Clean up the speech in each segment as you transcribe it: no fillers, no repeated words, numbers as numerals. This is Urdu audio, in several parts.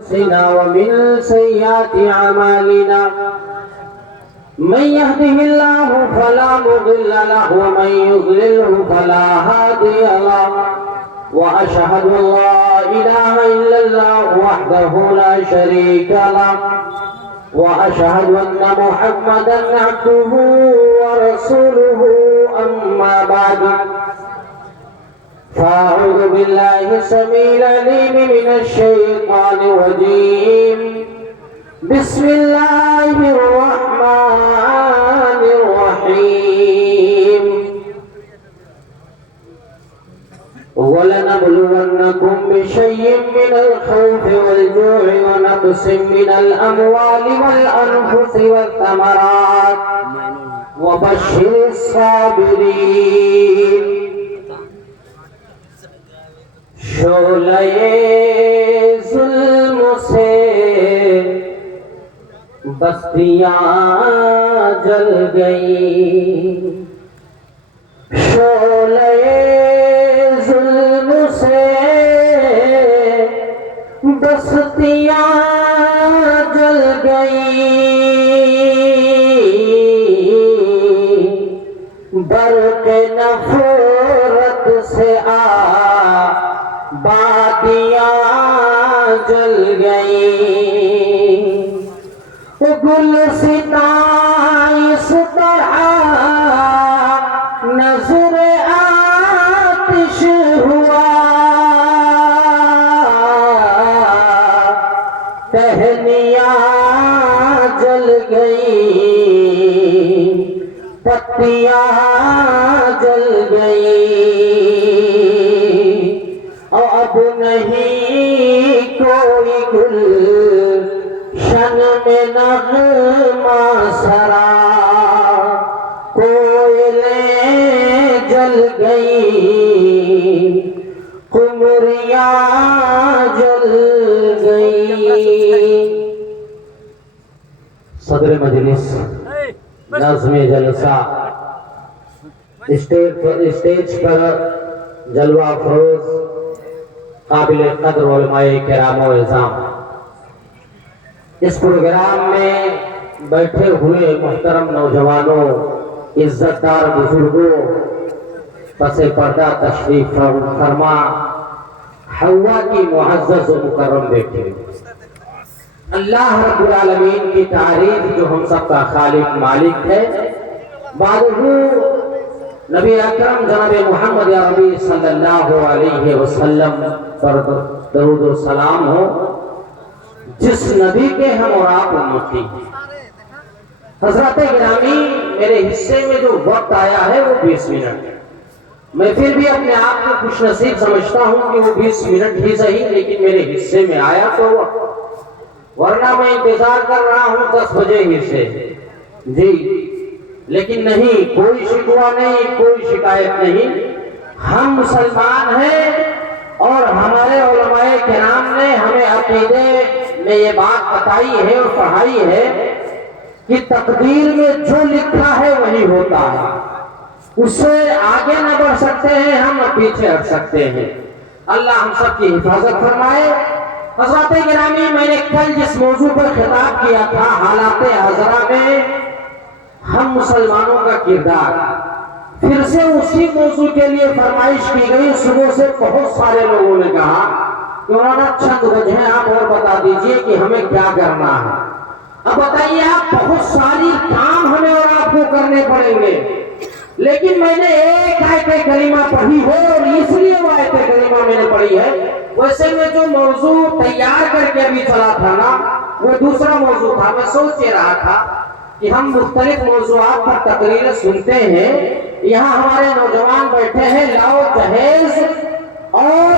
ومن سيئات أعمالنا من يهده الله فلا مضل له ومن يضلله فلا هادي له وأشهد أن لا إله إلا الله وحده لا شريك له وأشهد أن محمدا عبده ورسوله أما بعد فأعوذ بالله السميع العليم من الشيطان الرجيم بسم الله الرحمن الرحيم ولنبلونكم بشيء من الخوف والجوع ونقص من الأموال والأنفس والثمرات وبشر الصابرين شعلہ ظلم سے بستیاں جل گئی شعلہ ظلم سے بستیاں جل گئی برق نفرت سے بادیاں جل گئی گلستان اس طرح نظر آتش ہوا ٹہنیاں جل گئی پتیاں جل گئی اب نہیں کوئی گلشن میں نغمہ سرا کوئلیں جل گئی قمریاں جل گئی صدر مجلس ناظم جلسہ اسٹیج پر جلوہ افروز قابل قدر علماء کرام و عظام اس پروگرام میں بیٹھے ہوئے محترم نوجوانوں عزت دار بزرگوں پس پردہ تشریف فرما حوا کی معزز و مکرم بیٹے اللہ رب العالمین کی تعریف جو ہم سب کا خالق مالک ہے بعدہ نبی اکرم جناب محمد عربی صلی اللہ علیہ وسلم پر درود و سلام ہو جس نبی کے ہم اور آپ امتی ہیں حضرات گرامی میرے حصے میں جو وقت آیا ہے وہ 20 منٹ ہے میں پھر بھی اپنے آپ کو خوش نصیب سمجھتا ہوں کہ وہ 20 منٹ ہی صحیح لیکن میرے حصے میں آیا تو وقت ورنہ میں انتظار کر رہا ہوں 10 بجے ہی سے جی لیکن نہیں کوئی شکوہ نہیں کوئی شکایت نہیں ہم مسلمان ہیں اور ہمارے علماء کرام نے ہمیں عقیدے میں یہ بات بتائی ہے اور پڑھائی ہے کہ تقدیر میں جو لکھا ہے وہی ہوتا ہے اس سے آگے نہ بڑھ سکتے ہیں ہم نہ پیچھے ہٹ سکتے ہیں اللہ ہم سب کی حفاظت فرمائے حضرات گرامی میں نے کل جس موضوع پر خطاب کیا تھا حالات حاضرہ میں ہم مسلمانوں کا کردار پھر سے اسی موضوع کے لیے فرمائش کی گئی صبح سے بہت سارے لوگوں نے کہا کہ مولانا چند وجہیں آپ اور بتا دیجئے کہ ہمیں کیا کرنا ہے اب بتائیے آپ بہت ساری کام ہمیں اور آپ کو کرنے پڑیں گے لیکن میں نے ایک آیت کریمہ پڑھی ہے اور اس لیے وہ آیت کریمہ میں نے پڑھی ہے ویسے میں جو موضوع تیار کر کے ابھی چلا تھا نا وہ دوسرا موضوع تھا میں سوچ رہا تھا کہ ہم مختلف موضوعات پر تقریریں سنتے ہیں یہاں ہمارے نوجوان بیٹھے ہیں لاؤ جہیز اور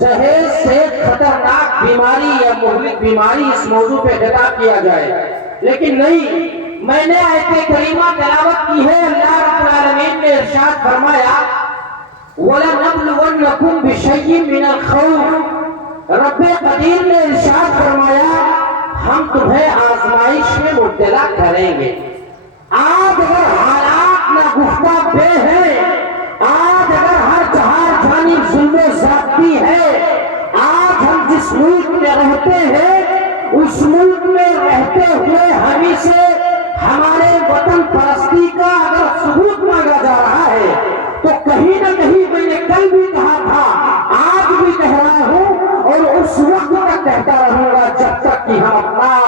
جہیز سے خطرناک بیماری یا مہلک بیماری اس موضوع پہ خطاب کیا جائے لیکن نہیں میں نے آیت کریمہ تلاوت کی ہے اللہ رب العالمین نے ارشاد فرمایا وَلَنَبْلُوَنَّكُمْ بِشَيْءٍ مِّنَ الْخَوْفِ رب قدیر نے ارشاد فرمایا ہم تمہیں آزمائش میں مبتلا کریں گے آج اگر حالات نہ گفتہ بے ہیں آج اگر ہر جہار جانب ظلم و زیادتی ہے آج ہم جس جس ملک میں رہتے ہیں اس ملک میں رہتے ہوئے ہمیں سے ہمارے وطن پرستی کا اگر ثبوت مانگا جا رہا ہے تو کہیں نہ کہیں میں نے کل بھی کہا تھا، آج بھی کہہ رہا ہوں اور اس وقت تک کہتا رہوں گا جب تک کہ ہم اپنا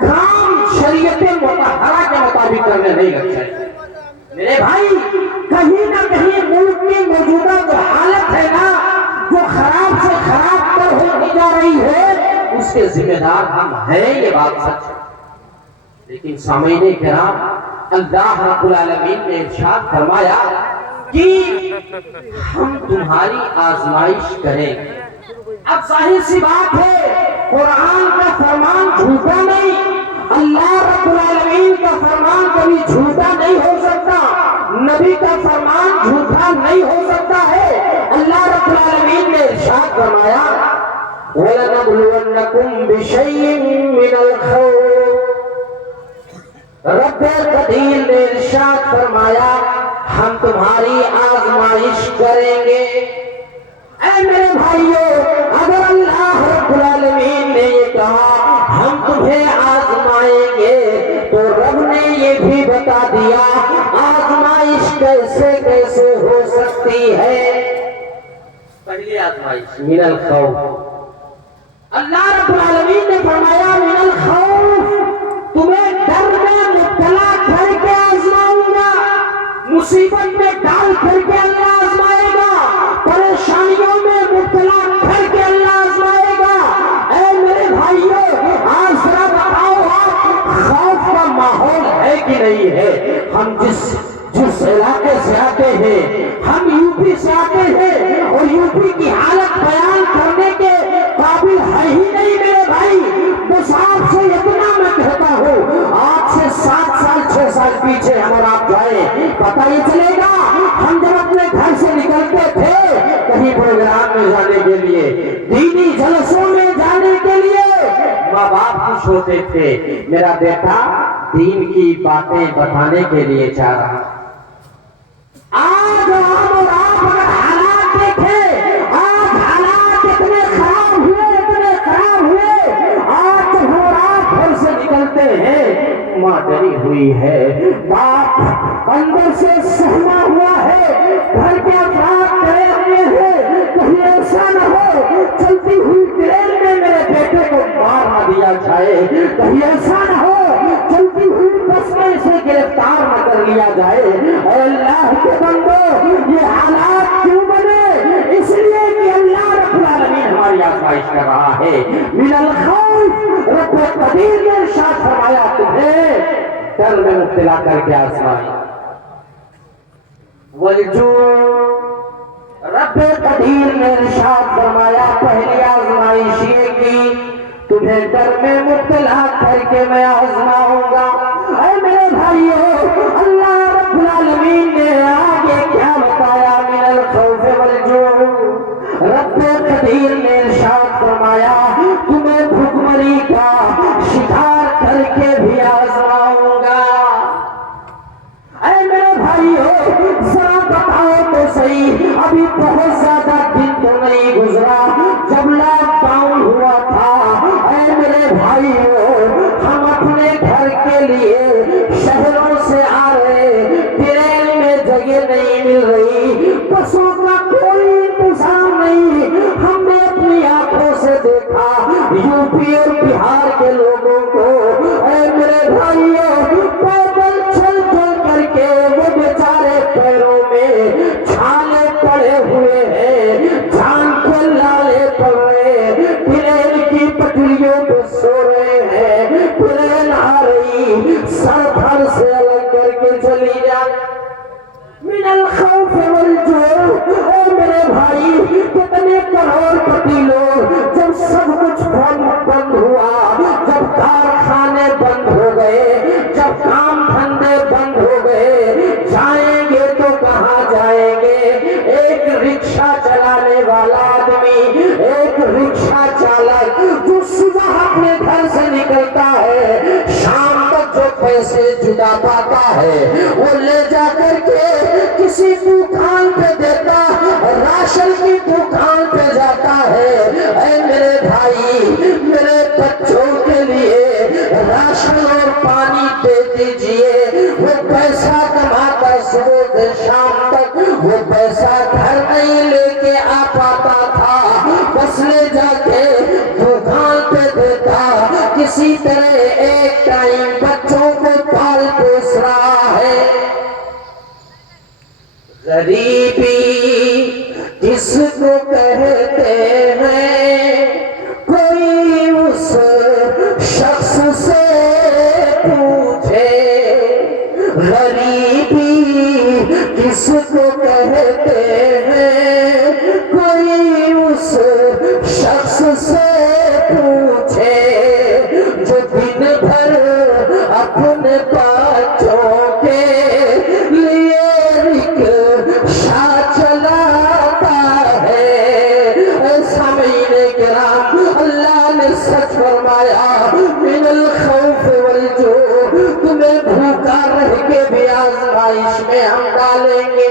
کام شریعت مطہرہ کے مطابق کرنے نہیں لگ جائیں۔ میرے بھائی، کہیں نہ کہیں ملک کی موجودہ جو حالت ہے نا، جو خراب سے خراب تر ہوتی جا رہی ہے، اس کے ذمہ دار ہم ہیں، یہ بات سچ ہے۔ لیکن سامعین کرام، اللہ رب العالمین نے ارشاد فرمایا کہ ہم تمہاری آزمائش کریں۔ اب ظاہر سی بات ہے، قرآن کا فرمان جھوٹا نہیں، اللہ رب العالمین کا فرمان کبھی جھوٹا نہیں ہو سکتا، نبی کا فرمان جھوٹا نہیں ہو سکتا ہے۔ اللہ رب العالمین نے ارشاد فرمایا وَلَنَبْلُوَنَّكُمْ بِشَيْءٍ مِّنَ الْخَوْفِ، رب قدیر نے ارشاد فرمایا ہم تمہاری آزمائش کریں گے۔ اے میرے بھائیو، اگر اللہ رب العالمین نے یہ کہا ہم تمہیں آزمائیں گے تو رب نے یہ بھی بتا دیا آزمائش کیسے کیسے ہو سکتی ہے۔ پہلی آزمائش من الخوف، اللہ رب العالمین نے فرمایا من الخوف، تمہیں ڈر میں مبتلا کر کے آزماؤں گا، مصیبت میں ڈال کر کے اللہ آزمائے گا، پریشانیوں میں مبتلا کر کے اللہ آزمائے گا۔ اے میرے بھائیو، آج ذرا بتاؤ آپ، خوف کا ماحول ہے کہ نہیں ہے؟ ہم جس علاقے سے آتے ہیں، ہم یو پی سے آتے ہیں اور یو پی کی حالت بیان کرنے کے قابل ہے ہی نہیں میرے بھائی۔ بس آپ سے اتنا میں کہتا ہوں، آج سے 7 سال 6 سال پیچھے ہم اور آپ جائیں، پتہ یہ چلے گا ہم جب اپنے گھر سے نکلتے تھے کہیں پروگرام میں جانے کے لیے، دینی جلسوں میں جانے کے لیے، ماں باپ خوش ہوتے تھے، میرا بیٹا دین کی باتیں بتانے کے لیے جا رہا۔ آج ہم اور آپ اگر حالات دیکھیں، آج حالات اتنے خراب ہوئے، آج ہم اور آپ گھر سے نکلتے ہیں، ماں ڈری ہوئی ہے، باپ اندر سے سہما ہوا ہے، گھر کے افراد ڈرے ہوئے ہیں، کہیں ایسا نہ ہو چلتی ہوئی ٹرین میں میرے بیٹے کو مار نہ دیا جائے، کہیں ایسا نہ ہو چلتی ہوئی بس میں اسے گرفتار نہ کر لیا جائے۔ اے اللہ کے بندو، یہ حالات کیوں بنے؟ اس لیے کہ اللہ رب العالمین ہماری آزمائش کر رہا ہے۔ من الخوف، رب قدیر نے ارشاد فرمایا تمہیں ڈر میں مبتلا کر کے آزمائے۔ والجوع، رب قدیر نے ارشاد فرمایا پہلی آزمائش یہ کی تمہیں ڈر میں مبتلا کر کے میں آزماؤں گا۔ اے میرے بھائیو، اللہ رب العالمین نے آگے کیا بتایا؟ من الخوف والجوع، رب قدیر نے ارشاد فرمایا تمہیں بھوکمری کا شکار کر کے بھی آزماؤں گا۔ اے میرے بھائیو، ذرا بتاؤ تو صحیح، ابھی بہت زیادہ دن تو نہیں گزرا جب لاک ڈاؤن ہوا تھا۔ اے میرے بھائیو، ہم اپنے گھر کے لیے شہروں سے آ رہے، ٹرین میں جگہ نہیں مل رہی، بسوں کا کوئی انتظام نہیں، ہم نے اپنی آنکھوں سے دیکھا یو پی اور بہار کے لوگوں کو۔ اے میرے بھائیو، پیدل چل کر کے وہ بیچارے پیروں میں چھالے پڑے ہوئے ہیں، جان کے لالے پڑ رہے، ٹرین کی پٹریوں پہ سو رہے ہیں، ٹرین آ رہی سر بھر سے الگ کر کے چلی جائے۔ من الخوف والجوع، اے میرے بھائی، کتنے کروڑ پتی لوگ جب سب کچھ بند ہوا، جب کارخانے بند ہو گئے، جب کام دھندے بند ہو گئے، جائیں گے تو کہاں جائیں گے؟ ایک رکشہ چلانے والا آدمی، ایک رکشہ چالک جو صبح اپنے گھر سے نکلتا ہے، شام تک جو پیسے جدا پاتا ہے وہ لے جا کر کے کسی دکان پہ دیتا، راشن کی دکان پہ جاتا ہے۔ اے بچوں کے لیے راشن اور پانی دے دیجئے۔ وہ پیسہ کماتا صبح سے شام تک، وہ پیسہ گھر نہیں لے کے آ پاتا تھا، بس لے جا کے دکان پہ دیتا۔ کسی طرح ایک ٹائم بچوں کو پال پوس رہا ہے۔ غریبی کس کو کہتے ہیں، کوئی اس شخص سے پوچھے۔ غریبی کس کو کہتے ہیں، کوئی اس شخص سے پوچھے، جو دن بھر اپنے بچوں کے لیے رکشا چلاتا ہے۔ سامعین کرام، اللہ نے سچ فرمایا، من الخوف والجوع، تمہیں بھوکا رہ کے بھی آزمائش میں ہم ڈالیں گے۔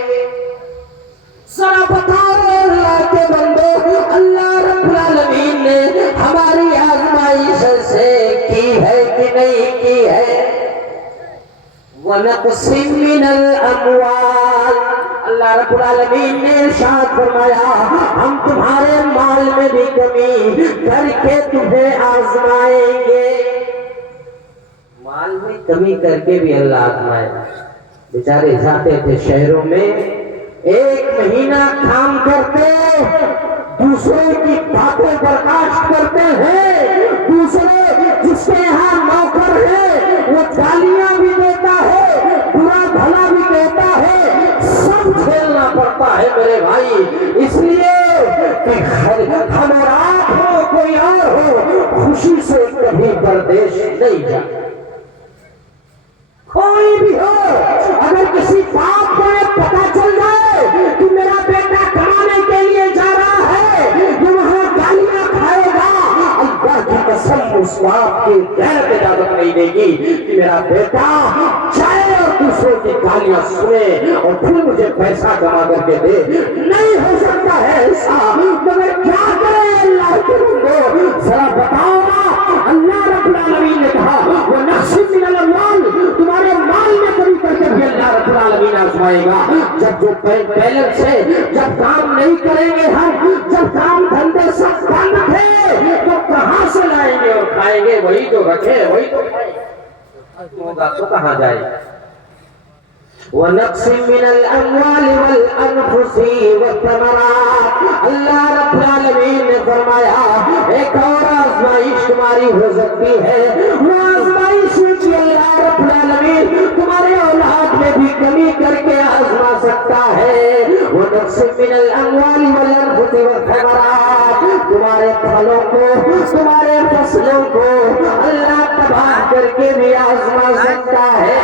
ذرا بتاؤ اللہ کے بندو، اللہ رب العالمین نے ہماری آزمائش سے کی ہے کہ نہیں کی ہے؟ وَنَقْصٍ مِّنَ الْأَمْوَالِ، اللہ رب العالمین نے ارشاد فرمایا، ہم تمہارے مال میں بھی کمی کر کے تمہیں آزمائیں گے۔ مال میں کمی کر کے بھی اللہ آزمائے۔ بیچارے جاتے تھے شہروں میں، ایک مہینہ کام کرتے، دوسرے کی باتیں برداشت کرتے ہیں، دوسرے جس کے یہاں نوکر ہے وہ گالیاں بھی دیتا ہے، برا بھلا بھی کہتا ہے، سب جھیلنا پڑتا ہے میرے بھائی، اس لیے کہ ہم اور آپ ہو کوئی اور ہو، خوشی سے کبھی پردیش نہیں جاتا۔ کوئی بھی ہو، اگر کسی باپ کو پتا چل جائے کہ میرا بیٹا کمانے کے لیے جا رہا ہے، یہ وہاں گالیاں کھائے گا، اللہ کی قسم اس باپ کی غیرت اجازت نہیں دے گی کہ میرا بیٹا جائے اور دوسروں کی گالیاں سنے اور پھر مجھے پیسہ جمع کر کے دے۔ نہیں ہو سکتا ہے ایسا، مگر کیا کرے اللہ کے بندو، ذرا بتاؤ نا۔ اللہ رب العالمین نے کہا وَنَقْصٍ مِّنَ الْأَمْوَالِ، تمہارے مال میں کمی کر کے بھی اللہ رب العالمین آزمائے گا۔ جب جو بیلنس ہے، جب کام نہیں کریں گے ہم، جب کام دھندے سب بند تھے، تو کہاں سے لائیں گے اور کھائیں گے؟ وہی جو رکھے وہی تو کھائیں ہوگا تو کہاں جائے؟ وَنَقْصٍ مِّنَ الْأَمْوَالِ وَالْأَنفُسِ وَالثَّمَرَاتِ، اللہ رب العالمین نے فرمایا ایک اور آزمائش تمہاری ہو سکتی ہے، وہ آزمائش کی اللہ رب العالمین تمہارے اولاد میں بھی کمی کر کے آزما سکتا ہے۔ وَنَقْصٍ مِّنَ الْأَمْوَالِ وَالْأَنفُسِ وَالثَّمَرَاتِ، تمہارے پھلوں کو، تمہارے فصلوں کو اللہ تباہ کر کے بھی آزما سکتا ہے۔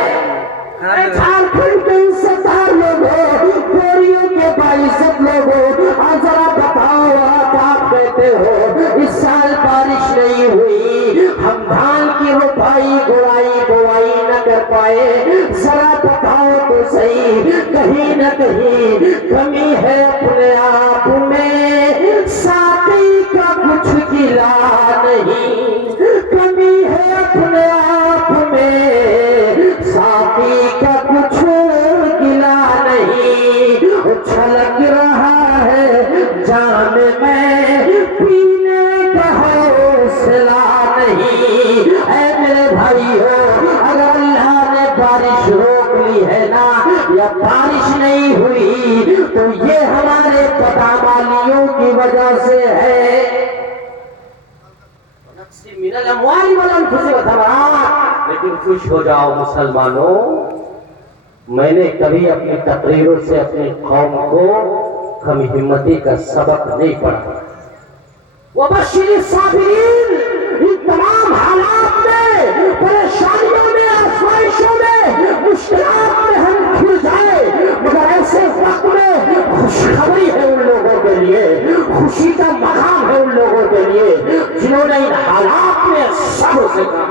جھارکھنڈ کے عزتدار لوگ ہو، بوریوں کے باعزت لوگ ہو، ذرا بتاؤ آپ کہتے ہو اس سال بارش نہیں ہوئی، ہم دھان کی روپائی بوائی نہ کر پائے، ذرا بتاؤ تو صحیح، کہیں نہ کہیں کمی ہے اپنے آپ میں، ساقی کا کچھ گلا نہیں، کمی ہے اپنے آپ میں، ساقی کا کچھ گلا نہیں، چھلک رہا ہے جام میں، پینے کا حوصلہ نہیں۔ اے میرے بھائیو، اگر اللہ نے بارش روک لی ہے نا، یا بارش نہیں ہوئی، تو یہ ہمارے بدعمالیوں کی وجہ سے ہے۔ من الاموال والانفس والثمرات، لیکن خوش ہو جاؤ مسلمانوں، میں نے کبھی اپنی تقریروں سے اپنی قوم کو کم ہمتی کا سبق نہیں پڑھا۔ وبشر الصابرین، ان تمام حالات میں، پریشانیوں میں، آزمائشوں میں، مشکلات میں ہم کھل جائے، مگر ایسے وقت میں خوشخبری ہے ان لوگوں کے لیے، خوشی کا مقام ہے ان لوگوں کے لیے جنہوں نے ان حالات میں صبر سے کام۔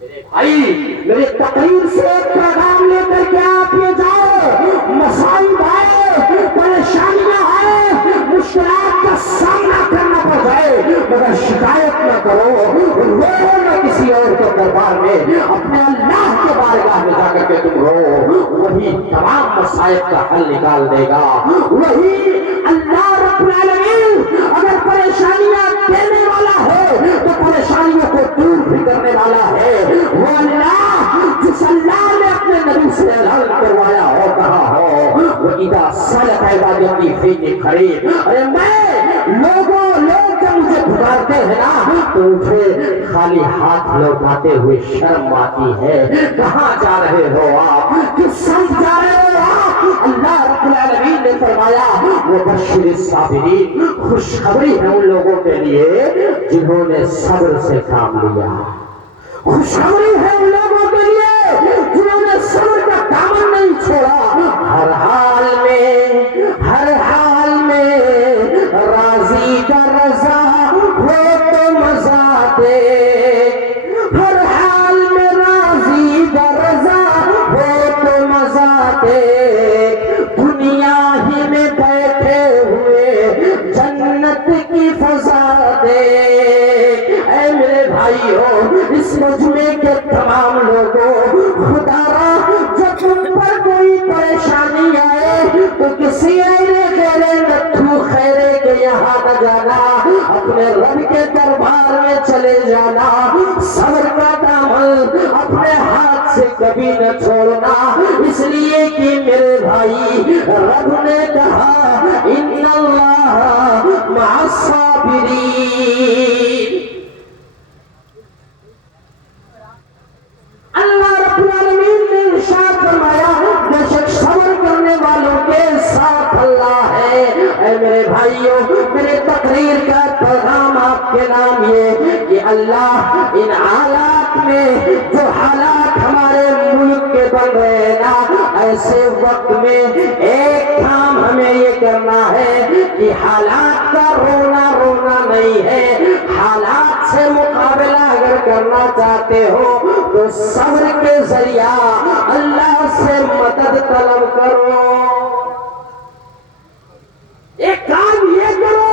میرے بھائی، میری تقریر سے ایک پیغام لے کر کے آپ یہ جاؤ، مسائل آئے، پریشانیاں آئے، مشکلات کا سامنا کرنا پڑ جائے مگر شکایت نہ کرو، رو نہ کسی اور کے دربار میں، اپنے اللہ کے بارگاہ میں جا کر کے تم رو، وہی تمام مصائب کا حل نکال دے گا۔ وہی اللہ رب العالمین اگر پریشانیاں دینے والا ہے تو پریشانیوں کو دور بھی کرنے والا ہے۔ وہ اللہ جس اللہ نے اپنے نبی سے اعلان کروایا ہو، کہا ہو وَإِذَا سَأَلَكَ عِبَادِي فَإِنِّي قَرِيبٌ، ارے لوگ جب مجھے پکارتے ہیں نا تو مجھے خالی ہاتھ لوٹاتے ہوئے شرم آتی ہے۔ کہاں جا رہے ہو آپ؟ کس سمت جا رہے ہو آپ؟ اللہ رب العالمین نے فرمایا وَبَشِّرِ الصَّابِرِينَ، خوشخبری ہے ان لوگوں کے لیے جنہوں نے صبر سے کام لیا۔ خوشخبری ہے ان لوگوں کے لیے جنہوں نے صبر کا دامن نہیں چھوڑا۔ ہر حال میں راضی کا رضا ہو تو مزہ دے، ہر حال میں راضی کا رضا ہو تو مزہ دے، دنیا ہی میں بیٹھے ہوئے جنت کی فضا دے۔ اے میرے بھائیو، اس مجمع کے تمام لوگوں، خدا را جب تم پر کوئی پریشانی آئے تو کسی ایرے خیرے نتھو خیرے کے یہاں نہ جانا، اپنے رب کے دربار میں چلے جانا، صبر کا دامن اپنے ہاتھ سے کبھی نہ چھوڑنا، اس لیے کہ میرے بھائی رب نے کہا ان اللہ مع الصابرین۔ اللہ رب العالمین نے ارشاد فرمایا بے شک صبر کرنے والوں کے ساتھ اللہ ہے۔ اے میرے بھائیوں، میرے تقریر کا پیغام آپ کے نام یہ کہ اللہ ان حالات میں جو حالات ہمارے ملک کے بن رہے ہیں نا، ایسے وقت میں ایک کام ہمیں یہ کرنا ہے کہ حالات کا رونا نہیں ہے، حالات سے مقابلہ اگر کرنا چاہتے ہو تو صبر کے ذریعہ اللہ سے مدد طلب کرو۔ ایک کام یہ کرو،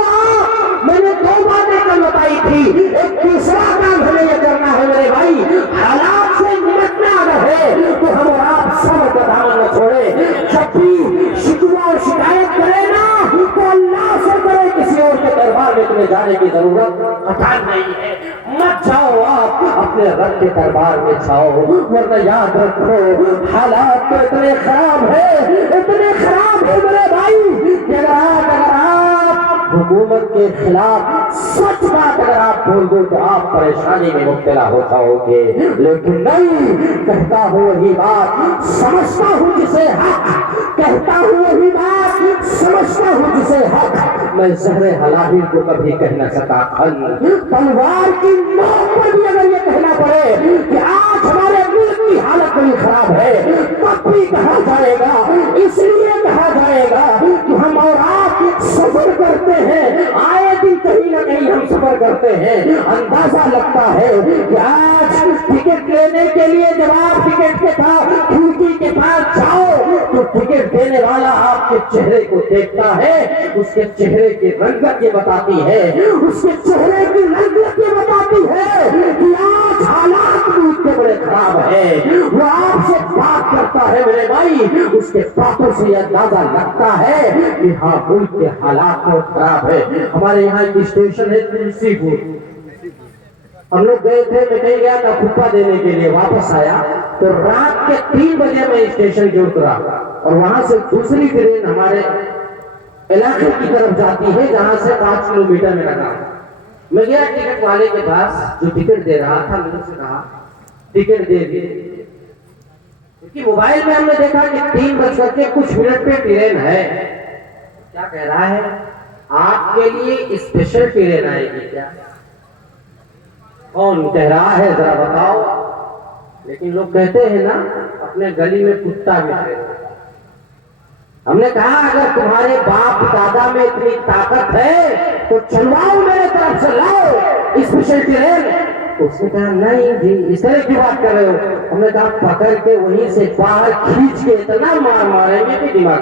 میں نے دو باتیں کل بتائی تھی، ایک تیسرا کام ہمیں یہ کرنا ہے میرے بھائی، حالات سے نمٹنا رہے تو ہم اور آپ صبر کا دامن نہ چھوڑے۔ جب بھی شکوہ اور شکایت کرے نا تو اللہ سے کرے، کسی اور کے دربار میں تمہیں جانے کی ضرورت قطعاً نہیں ہے۔ مت جاؤ، آپ اپنے رب کے دربار میں جاؤ، ورنہ یاد رکھو حالات تو اتنے خراب ہے میرے بھائی کہ اگر آپ حکومت کے خلاف سچ بات اگر آپ بول دو تو آپ پریشانی میں مبتلا ہو جاؤ گے، لیکن نہیں، کہتا ہوں وہی بات سمجھتا ہوں جسے حق، کہتا ہوں وہی بات سمجھتا ہوں جسے حق، میں زہر حلالی کو کبھی کہہ نہ سکا تلوار کی نوک پر بھی اگر یہ کہنا پڑے کہ آج ہمارے ملک کی حالت بڑی خراب ہے، تب بھی کہا جائے گا، اس لیے کہا جائے گا کہ ہم اور آپ سفر کرتے ہیں، آئے دن کہیں نہ کہیں ہم سفر کرتے ہیں، اندازہ لگتا ہے کہ آج ٹکٹ لینے کے لیے جب آپ ٹکٹ کے پاس کھڑکی کے پاس جاؤ تو ٹکٹ دینے والا آپ کے چہرے کو دیکھتا ہے، اس کے چہرے کی رنگت یہ بتاتی ہے، اس کے چہرے کی رنگت یہ بتاتی ہے کہ آج حالات ملک کے بڑے خراب ہیں۔ وہ آپ سے بات کرتا ہے میرے بھائی، اس کے باتوں سے یہ اندازہ لگتا ہے کہ ہاں ملک کے حالات بہت خراب ہے۔ ہمارے یہاں ایک اسٹیشن ہے تلسی پور، ہم لوگ گئے تھے، میں کہیں گیا تھا خطبہ دینے کے لیے، واپس آیا تو رات کے 3 بجے میں اسٹیشن کے اترا اور وہاں سے دوسری ٹرین ہمارے علاقے کی طرف جاتی ہے جہاں سے 5 کلومیٹر میں لگا۔ میں گیا ٹکٹ والے کے پاس جو ٹکٹ دے رہا تھا، میں نے سے کہا ٹکٹ دے دی، کیونکہ موبائل میں ہم نے دیکھا کہ 3:00 پہ ٹرین ہے، کیا کہہ رہا ہے آپ کے لیے اسپیشل ٹرین آئے گی کیا؟ کون کہہ رہا ہے ذرا بتاؤ؟ لیکن لوگ کہتے ہیں نا اپنے گلی میں کتا بھی ہے۔ ہم نے کہا اگر تمہارے باپ دادا میں اتنی طاقت ہے تو چلواؤ، میرے طرف سے لاؤ اسپیشل ٹرین۔ اس نے کہا نہیں جی، اس طرح کی بات کر رہے ہو؟ ہم نے کہا پکڑ کے وہیں سے باہر کھینچ کے اتنا ماریں گے کہ دماغ